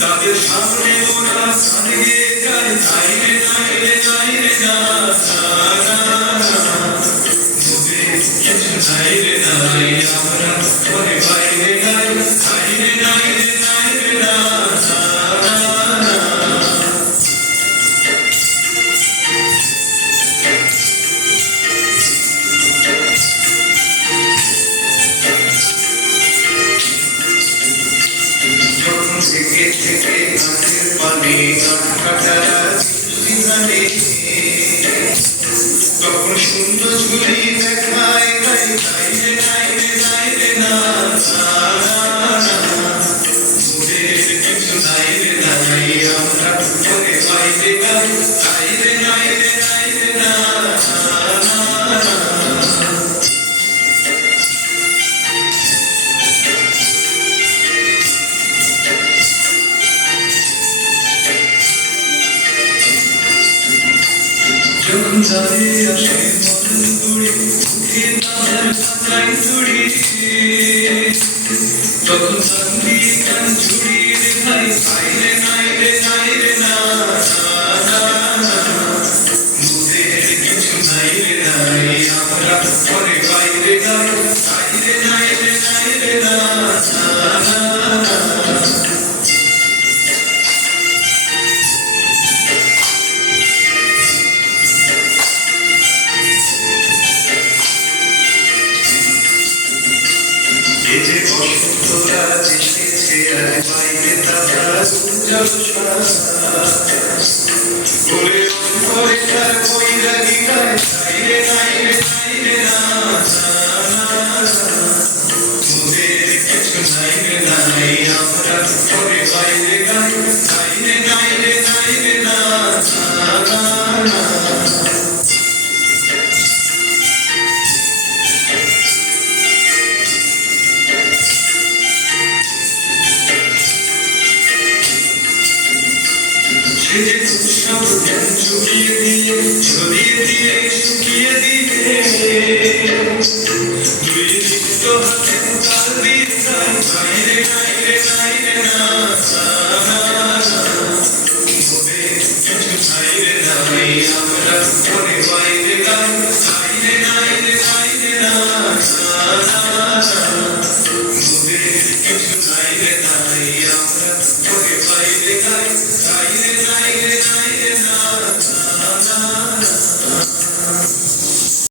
তাদের সামনে ওরা সারিয়ে যায় নাইরে নাইরে নাইরে না কিছু নাইরে নাই আমরা ঘরে বাইরে গাই নাইরে নাইরে নাইরে না থেকে থেকে গাছের পানি গাছ কাটা জীবনে তখন সুন্দর ঝুলি দেখায় নাই নাইরে নাইরে নাইরে না মোদের কিছু নাইরে নাই আমরা ঘরে বাইরে গাই নাইরে নাইরে নাইরে না যখন দাঁড়িয়ে আসে মদন গুড়ি উঠে তাদের খাঁচাই চুড়ি তখন দাঁড়িয়ে গান চুড়ি রেখাই নাইরে নাইরে নাইরে না মোদের কিছু নাইরে নাই আমরা ঘরে বাইরে গাই নাইরে নাইরে নাইরে না এই যে বসন্তরা এসেছে আর বাইরে তারা উজ্জ্বল ওরে অন্তরে তার বৈরাগী গায় নাইরে নাইরে নাইরে না মোদের কিছু নাইরে নাই আমরা ঘরে বাইরে গাই নাইরে নাইরে নাইরে না সেজে উৎসব জ্ঞান চুকিয়ে দিয়ে ছড়িয়ে দিয়ে শুকিয়ে দিয়ে দুই নিত্য হাতে তাল দিয়ে গাই নাইরে নাইরে নাইরে না মোদের কিছু নাইরে নাই আমরা ঘরে বাইরে গাই নাইরে নাইরে নাইরে না মোদের কিছু নাইরে নাই আমরা ঘরে বাইরে গাই